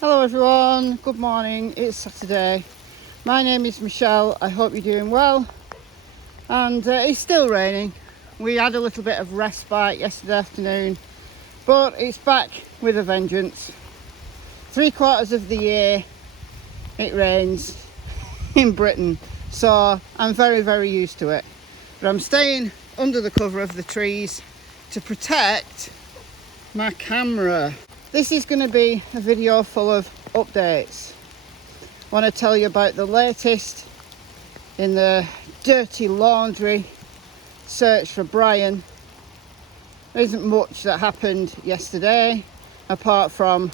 Hello everyone, good morning, it's Saturday. My name is Michelle, I hope you're doing well. And it's still raining. We had a little bit of respite yesterday afternoon, but it's back with a vengeance. 3/4 of the year it rains in Britain, so I'm very used to it. But I'm staying under the cover of the trees to protect my camera. This is going to be a video full of updates. I want to tell you about the latest in the dirty laundry search for Brian. There isn't much that happened yesterday, apart from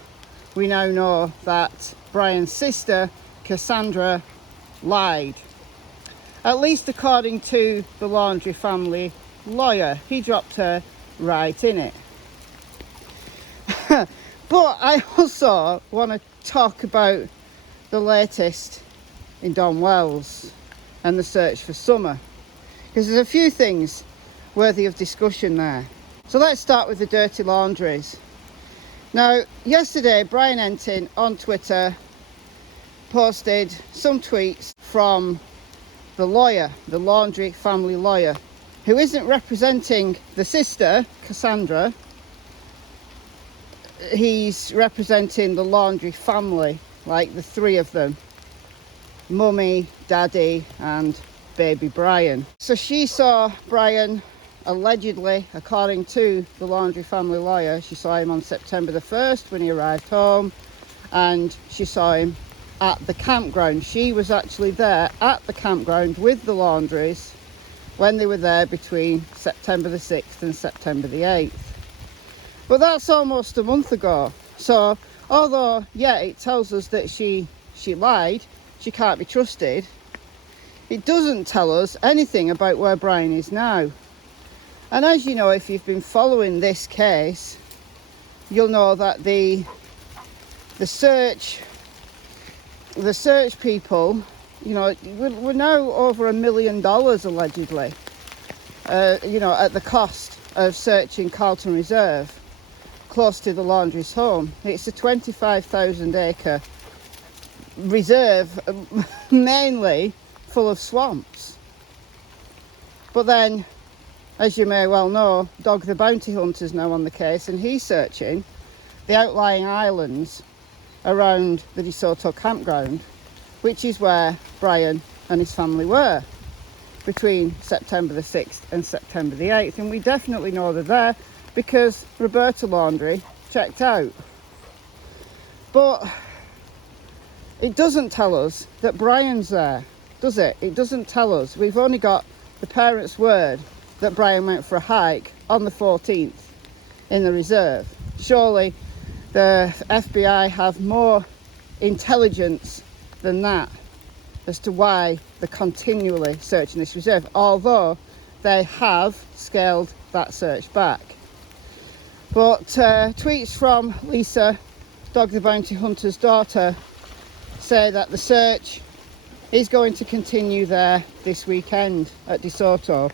we now know that Brian's sister, Cassandra, lied. At least according to the Laundrie family lawyer. He dropped her right in it. But I also want to talk about the latest in Don Wells and the search for Summer, because there's a few things worthy of discussion there. So let's start with the dirty laundries. Now, yesterday Brian Entin on Twitter posted some tweets from the lawyer, the Laundrie family lawyer, who isn't representing the sister, Cassandra. He's representing the Laundrie family, like the three of them, mummy, daddy and baby Brian. So she saw Brian allegedly, according to the Laundrie family lawyer, she saw him on September the 1st when he arrived home, and she saw him at the campground. She was actually there at the campground with the Laundries when they were there between September the 6th and September the 8th. But that's almost a month ago. So although, yeah, it tells us that she lied, she can't be trusted, it doesn't tell us anything about where Brian is now. And as you know, if you've been following this case, you'll know that the search people, you know, we're now over $1 million allegedly, you know, at the cost of searching Carlton Reserve, close to the Laundrie's home. It's a 25,000 acre reserve, mainly full of swamps. But then, as you may well know, Dog the Bounty Hunter's now on the case, and he's searching the outlying islands around the DeSoto campground, which is where Brian and his family were between September the 6th and September the 8th. And we definitely know they're there because Roberta Laundrie checked out. But it doesn't tell us that Brian's there, does it? It doesn't tell us. We've only got the parents' word that Brian went for a hike on the 14th in the reserve. Surely the FBI have more intelligence than that as to why they're continually searching this reserve, although they have scaled that search back. But tweets from Lisa, Dog the Bounty Hunter's daughter, say that the search is going to continue there this weekend at DeSoto.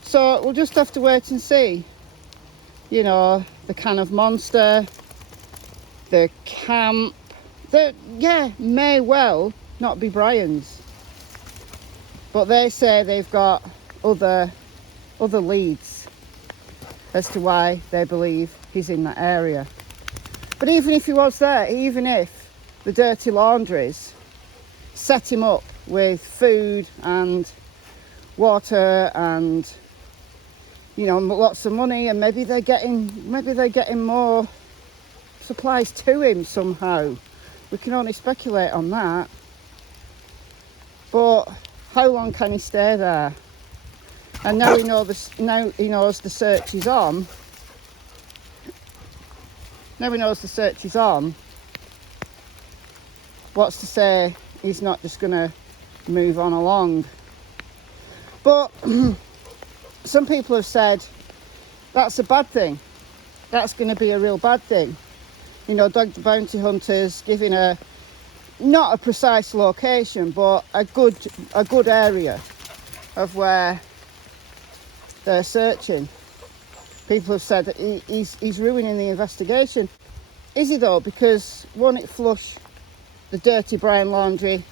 So we'll just have to wait and see. You know, the can of Monster, the camp, that, yeah, may well not be Brian's. But they say they've got other leads as to why they believe he's in that area. But even if he was there, even if the dirty laundries set him up with food and water and, you know, lots of money, and maybe they're getting more supplies to him somehow. We can only speculate on that. But how long can he stay there? And now now he knows the search is on. Now he knows the search is on. What's to say he's not just going to move on along? But some people have said that's a bad thing. That's going to be a real bad thing. You know, Dog the Bounty Hunter's giving a, not a precise location, but a good area of where they're searching. People have said that he's ruining the investigation. Is he though? Because won't it flush the dirty brown laundry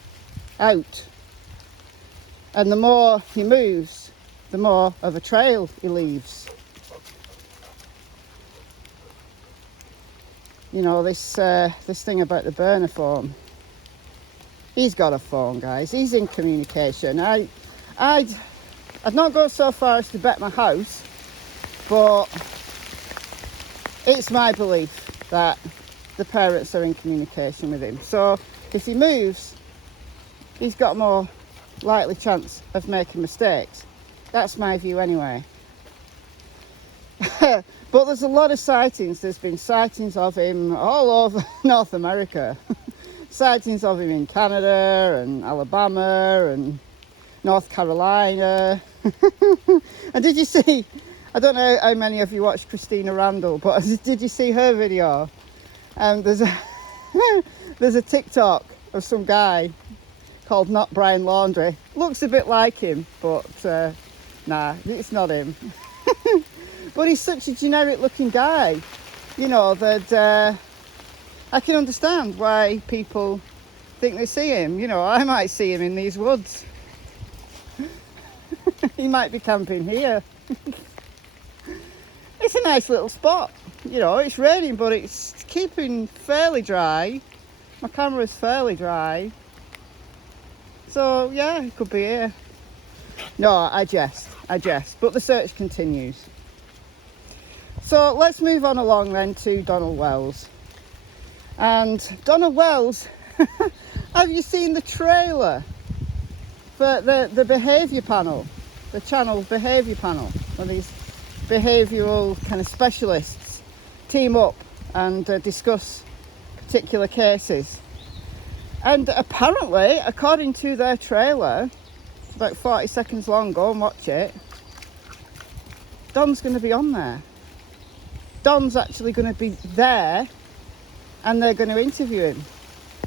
out? And the more he moves, the more of a trail he leaves. You know, this thing about the burner phone. He's got a phone, guys. He's in communication. I'd not go so far as to bet my house, but it's my belief that the parents are in communication with him. So if he moves, he's got more likely chance of making mistakes. That's my view anyway. But there's a lot of sightings. There's been sightings of him all over North America. Sightings of him in Canada and Alabama and North Carolina. And did you see, I don't know how many of you watched Christina Randall, but did you see her video? There's a TikTok of some guy called Not Brian Laundrie. Looks a bit like him, but nah, it's not him. But he's such a generic looking guy, you know, that I can understand why people think they see him. You know, I might see him in these woods. He might be camping here. It's a nice little spot. You know, it's raining, but it's keeping fairly dry. My camera's fairly dry. So, yeah, it could be here. No, I jest. But the search continues. So let's move on along then to Donald Wells. And Donald Wells, have you seen the trailer for the behaviour panel? The channel behaviour panel, where these behavioural kind of specialists team up and discuss particular cases. And apparently, according to their trailer, it's about 40 seconds long, go and watch it, Don's going to be on there. Don's actually going to be there and they're going to interview him.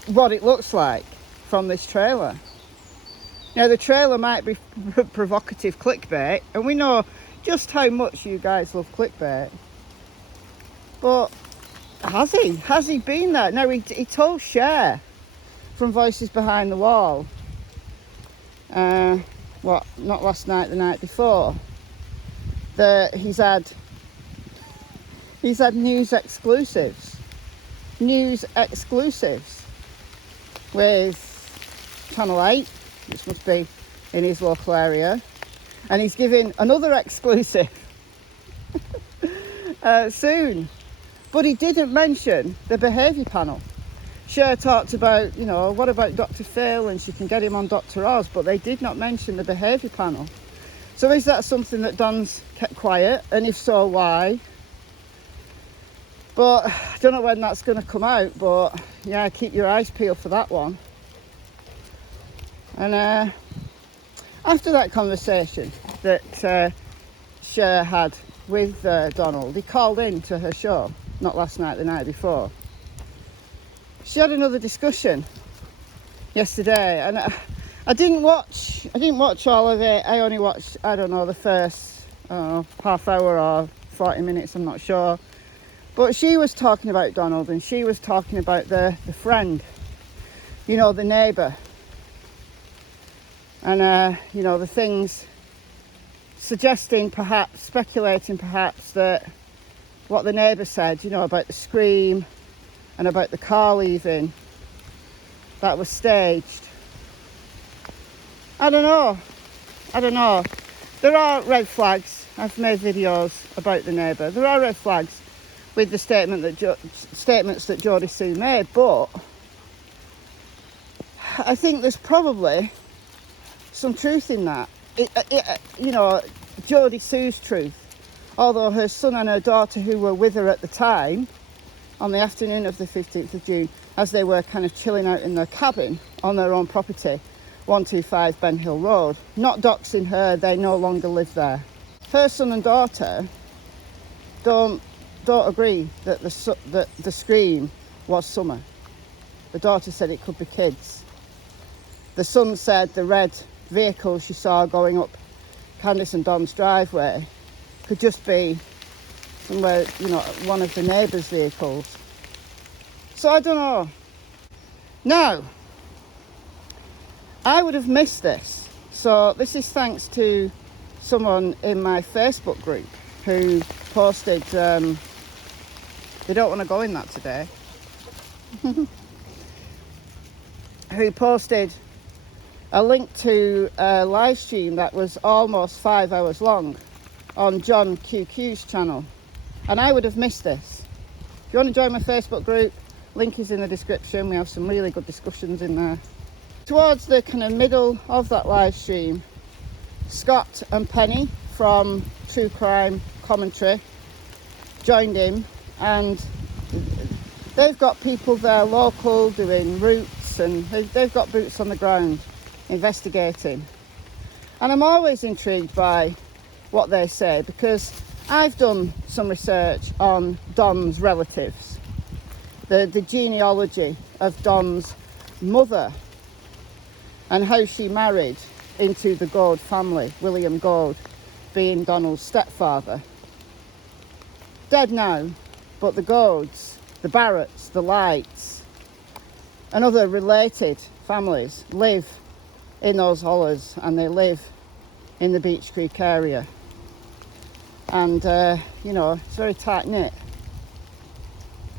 What it looks like from this trailer. Now, the trailer might be provocative clickbait, and we know just how much you guys love clickbait. But has he? Has he been there? Now, he told Cher from Voices Behind the Wall, not last night, the night before, that he's had news exclusives with Channel 8, which must be in his local area, and he's giving another exclusive soon. But he didn't mention the behaviour panel. Cher talked about, you know, what about Dr. Phil, and she can get him on Dr. Oz, but they did not mention the behaviour panel. So is that something that Don's kept quiet, and if so, why? But I don't know when that's going to come out, but yeah, keep your eyes peeled for that one. And after that conversation that Cher had with Donald, he called in to her show, not last night, the night before. She had another discussion yesterday, and I didn't watch all of it. I only watched, I don't know, the first half hour or 40 minutes, I'm not sure. But she was talking about Donald, and she was talking about the friend, you know, the neighbour. And, you know, the things suggesting perhaps, speculating perhaps that what the neighbour said, you know, about the scream and about the car leaving, that was staged. I don't know. There are red flags. I've made videos about the neighbour. There are red flags with the statements that Jodie Sue made, but I think there's probably some truth in that. You know, Jodie Sue's truth, although her son and her daughter, who were with her at the time, on the afternoon of the 15th of June, as they were kind of chilling out in their cabin on their own property, 125 Ben Hill Road, not doxing her, they no longer live there. Her son and daughter don't agree that the scream was Summer. The daughter said it could be kids. The son said the red vehicle she saw going up Candice and Don's driveway could just be somewhere, you know, one of the neighbours' vehicles. So I don't know. Now, I would have missed this. So this is thanks to someone in my Facebook group who posted, they don't want to go in that today, who posted a link to a live stream that was almost 5 hours long on John QQ's channel. And I would have missed this. If you want to join my Facebook group, link is in the description. We have some really good discussions in there. Towards the kind of middle of that live stream, Scott and Penny from True Crime Commentary joined him, and they've got people there local doing routes, and they've got boots on the ground investigating. And I'm always intrigued by what they say, because I've done some research on Don's relatives, the genealogy of Don's mother and how she married into the Goad family, William Goad being Donald's stepfather. Dead now, but the Goads, the Barretts, the Lights and other related families live in those hollers, and they live in the Beech Creek area. And, you know, it's very tight-knit.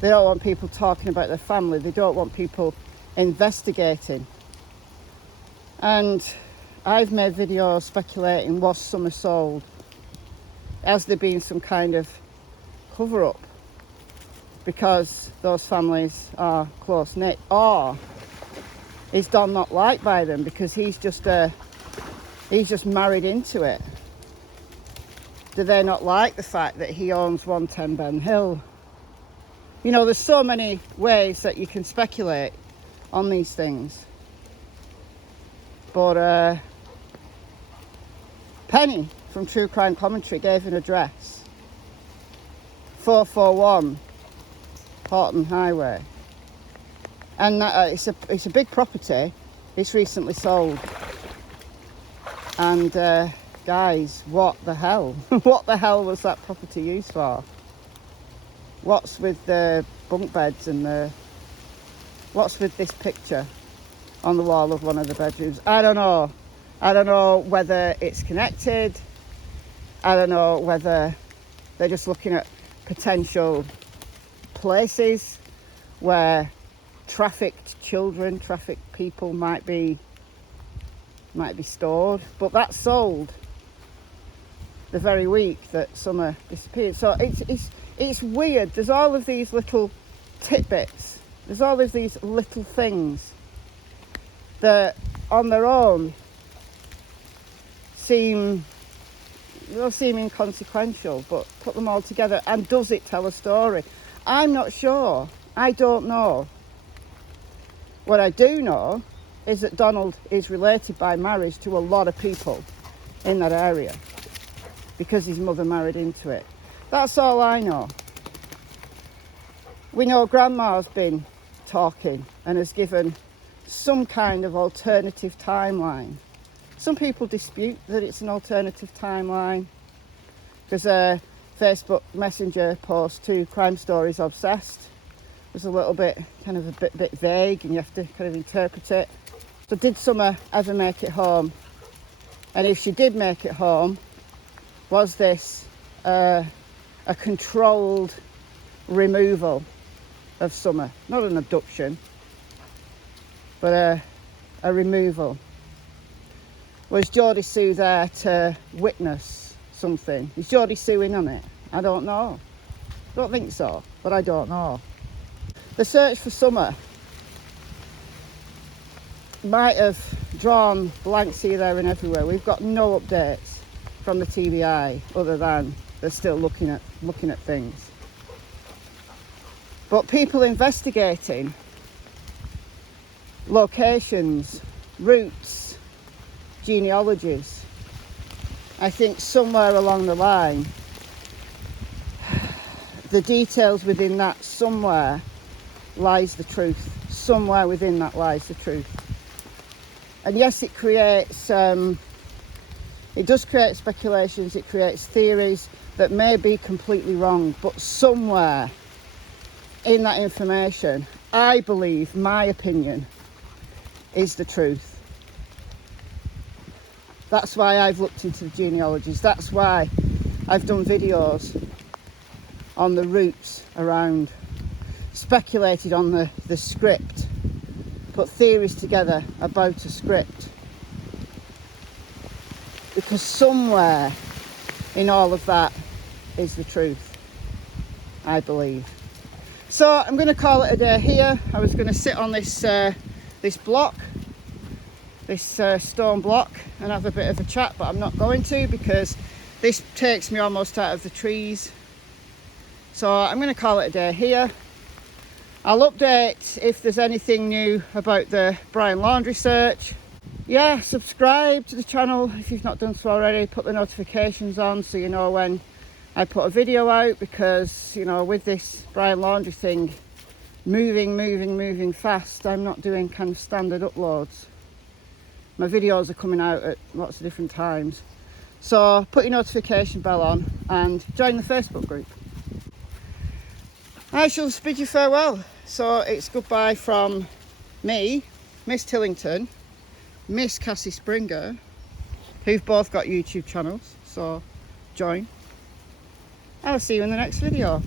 They don't want people talking about their family. They don't want people investigating. And I've made videos speculating, was Summer sold? Has there been some kind of cover-up? Because those families are close-knit. Or is Don not liked by them because he's just married into it? Do they not like the fact that he owns 110 Ben Hill? You know, there's so many ways that you can speculate on these things. But Penny from True Crime Commentary gave an address, 441 Horton Highway, and it's a big property. It's recently sold, and guys, what the hell? What the hell was that property used for? What's with the bunk beds and what's with this picture on the wall of one of the bedrooms? I don't know. I don't know whether it's connected. I don't know whether they're just looking at potential places where trafficked children, trafficked people might be stored. But that sold the very week that Summer disappeared. So it's weird. There's all of these little tidbits. There's all of these little things that on their own seem inconsequential, but put them all together, and does it tell a story? I'm not sure. I don't know. What I do know is that Donald is related by marriage to a lot of people in that area because his mother married into it. That's all I know. We know Grandma's been talking and has given some kind of alternative timeline. Some people dispute that it's an alternative timeline because a Facebook Messenger post to Crime Stories Obsessed was a little bit a bit vague, and you have to kind of interpret it. So did Summer ever make it home? And if she did make it home, was this a controlled removal of Summer? Not an abduction, but a removal. Was Geordie Sue there to witness something? Is Geordie Sue in on it? I don't know. Don't think so, but I don't know. The search for Summer might have drawn blanks here, there and everywhere. We've got no updates from the TBI other than they're still looking at things. But people investigating locations, routes, genealogies, I think somewhere along the line, the details within that, somewhere lies the truth. Somewhere within that lies the truth. And yes, it creates, it does create speculations, it creates theories that may be completely wrong, but somewhere in that information, I believe, my opinion, is the truth. That's why I've looked into the genealogies. That's why I've done videos on the roots around, speculated on the script, put theories together about a script. Because somewhere in all of that is the truth, I believe. So I'm going to call it a day here. I was going to sit on this block, this stone block, and have a bit of a chat, but I'm not going to, because this takes me almost out of the trees. So I'm going to call it a day here. I'll update if there's anything new about the Brian Laundrie search. Yeah, subscribe to the channel if you've not done so already. Put the notifications on so you know when I put a video out, because, you know, with this Brian Laundrie thing moving fast, I'm not doing kind of standard uploads. My videos are coming out at lots of different times. So put your notification bell on and join the Facebook group. I shall bid you farewell. So it's goodbye from me, Miss Tillington, Miss Cassie Springer, who've both got YouTube channels, so join. I'll see you in the next video.